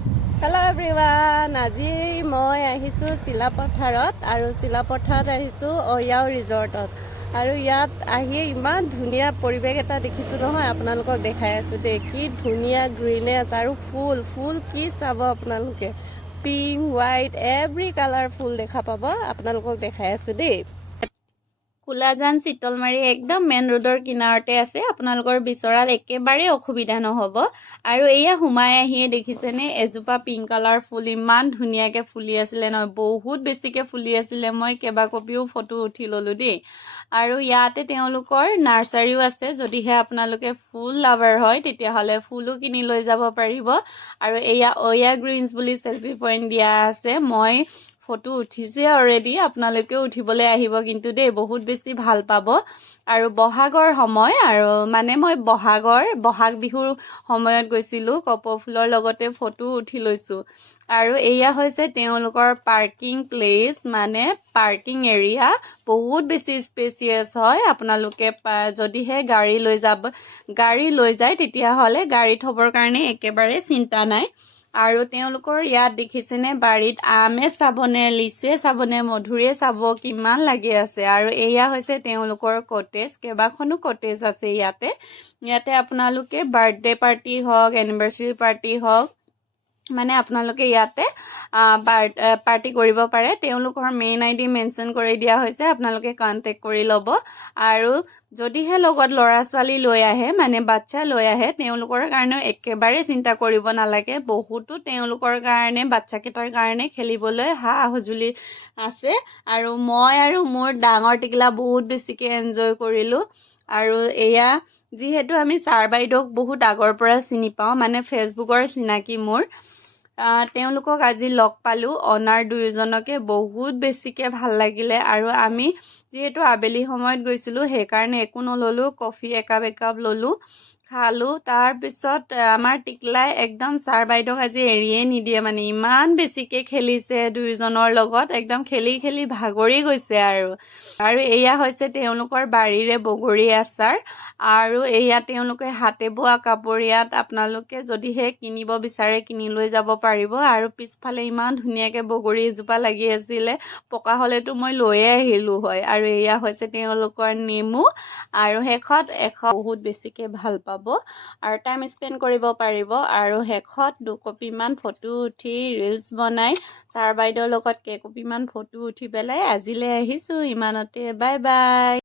Hello' everyone, আজি মই আহিছোঁ চিলাপথাৰত আৰু চিলাপথাৰত আহিছোঁ অয়াও ৰিজৰ্টত। আৰু ইয়াত আহি ইমান ধুনীয়া পৰিৱেশ এটা দেখিছোঁ নহয়, আপোনালোকক দেখাই আছোঁ দেই। কি ধুনীয়া গ্ৰীনেছ আৰু ফুল কি চাব আপোনালোকে, পিংক, হোৱাইট, এভৰি কালাৰ ফুল দেখা পাব। আপোনালোকক দেখাই আছোঁ দেই। কোলাজান চিতলমাৰী একদম মেইন ৰোডৰ কিনাৰতে আছে। আপোনালোকৰ বিচৰাত একেবাৰে অসুবিধা নহ'ব। আৰু এয়া সোমাই আহিয়ে দেখিছেনে, এজোপা পিংক কালাৰ ফুল ইমান ধুনীয়াকৈ ফুলি আছিলে নহয়, বহুত বেছিকৈ ফুলি আছিলে। মই কেইবাকপিও ফটো উঠি ল'লোঁ দেই। আৰু ইয়াতে তেওঁলোকৰ নাৰ্চাৰীও আছে। যদিহে আপোনালোকে ফুল লাভাৰ হয় তেতিয়াহ'লে ফুলো কিনি লৈ যাব পাৰিব। আৰু এয়া অয়া গ্ৰীণছ বুলি চেল্ফি পইণ্ট দিয়া আছে। মই ফটো উঠিছোৱে অলৰেডি, আপোনালোকেও উঠিবলৈ আহিব কিন্তু দেই, বহুত বেছি ভাল পাব। আৰু বহাগৰ সময়, আৰু মানে মই বহাগ বিহুৰ সময়ত গৈছিলোঁ, কপৌফুলৰ লগতে ফটো উঠি লৈছোঁ। আৰু এয়া হৈছে তেওঁলোকৰ পাৰ্কিং প্লেচ, মানে পাৰ্কিং এৰিয়া। বহুত বেছি স্পেচিয়াছ হয়। আপোনালোকে যদিহে গাড়ী লৈ যায় তেতিয়াহ'লে গাড়ী থ'বৰ কাৰণে একেবাৰে চিন্তা নাই। আৰু তেওঁলোকৰ ইয়াত দেখিছেনে, বাৰীত আমে চাবনে, লিচুৱে চাবনে, মধুৰে চাব, কিমান লাগি আছে। আৰু এয়া হৈছে তেওঁলোকৰ কটেজ, কেইবাখনো কটেজ আছে ইয়াতে আপোনালোকে বাৰ্থডে পাৰ্টি হওক, এনিভাৰ্চাৰী পাৰ্টি হওক, মানে আপোনালোকে ইয়াতে পাৰ্টি কৰিব পাৰে। তেওঁলোকৰ মেইন ID মেনশ্যন কৰি দিয়া হৈছে, আপোনালোকে কণ্টেক্ট কৰি ল'ব। আৰু যদিহে লগত ল'ৰা ছোৱালী লৈ আহে, মানে বাচ্ছা লৈ আহে, তেওঁলোকৰ কাৰণেও একেবাৰে চিন্তা কৰিব নালাগে। বহুতো তেওঁলোকৰ কাৰণে, বাচ্ছাকেইটাৰ কাৰণে খেলিবলৈ সা-সঁজুলি আছে। আৰু মই আৰু মোৰ ডাঙৰ টিকলা বহুত বেছিকৈ এনজয় কৰিলোঁ। আৰু এয়া যিহেতু আমি ছাৰ বাইদেউক বহুত আগৰ পৰা চিনি পাওঁ, মানে ফেচবুকৰ চিনাকি মোৰ, তেওঁলোকক আজি লগ পালোঁ। অনাৰ দুয়োজনকে বহুত বেছিকৈ ভাল লাগিলে। আৰু আমি যিহেতু আবেলি সময়ত গৈছিলোঁ সেইকাৰণে একো নল'লোঁ, কফি একাপ ল'লোঁ, খালোঁ। তাৰপিছত আমাৰ টিকলাই একদম ছাৰ বাইদেউক আজি এৰিয়ে নিদিয়ে, মানে ইমান বেছিকৈ খেলিছে দুয়োজনৰ লগত, একদম খেলি খেলি ভাগৰি গৈছে। আৰু এয়া হৈছে তেওঁলোকৰ বাৰীৰে বগৰী আচাৰ। আৰু এয়া তেওঁলোকে হাতে বোৱা কাপোৰ, ইয়াত আপোনালোকে যদিহে কিনিব বিচাৰে কিনি লৈ যাব পাৰিব। আৰু পিছফালে ইমান ধুনীয়াকৈ বগৰী এজোপা লাগি আছিলে, পকা হ'লেতো মই লৈয়ে আহিলোঁ হয়। আৰু এয়া হৈছে তেওঁলোকৰ নেমু। আৰু শেষত বহুত বেছিকৈ ভাল পাব আৰু টাইম স্পেণ্ড কৰিব পাৰিব। আৰু শেষত 2 কপিমান ফটো উঠি ৰিলছ বনাই ছাৰ বাইদেউৰ লগত কেইকপিমান ফটো উঠি পেলাই আজিলৈ আহিছোঁ ইমানতে। Bye bye.